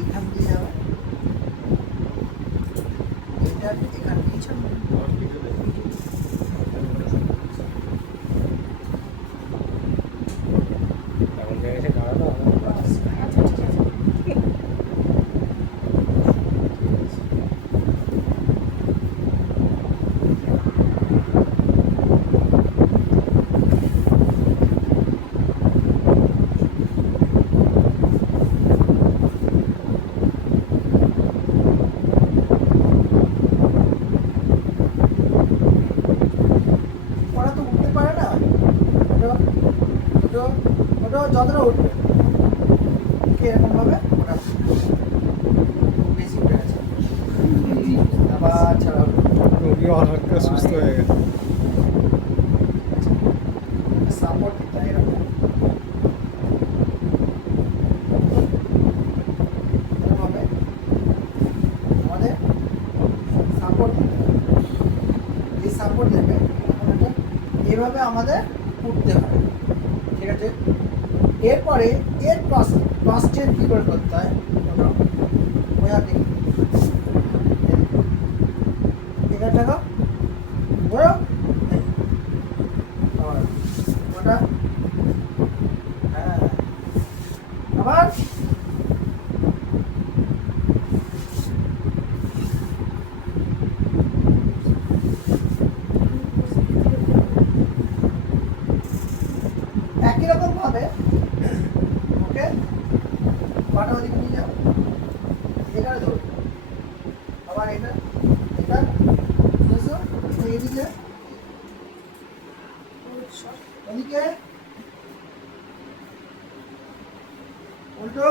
এইখান দিয়ে যাবে, এটা এখান দিয়ে ছাড়বে। ওরা তো উঠতে পারে না, ওটা ওটা যতটা উঠবে এরকম ভাবে ওটা বেশি উঠে গেছে, আবার ছাড়া হলো। অনেকটা সুস্থ হয়ে গেছে। সাপোর্ট দিতে হয় এরকম, এরকমভাবে আমাদের সাপোর্ট দিতে হবে। এই সাপোর্ট দেবে তখন এটা এইভাবে আমাদের উঠতে হয়, ঠিক আছে। এরপরে এর প্লাস্টের কী করে করতে হয় ওটা বোঝা দেখি, এখানে দেখো বড় ওটা, হ্যাঁ আবার একই রকম ভাবে ওকে পাটা ওদিকে নিয়ে যাও, এখানে ধরো, আবার এটা এটা বুঝেছো, এইদিকে ওদিকে উল্টো,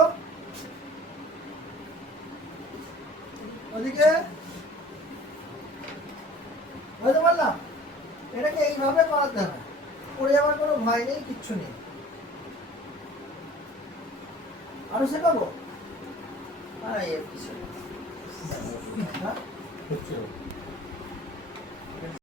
ওদিকে বুঝতে পারলাম। এটাকে এইভাবে করাতে হবে, পড়ে যাওয়ার কোনো ভয় নেই, কিচ্ছু নেই। আরো শেখাবো? এই কিছু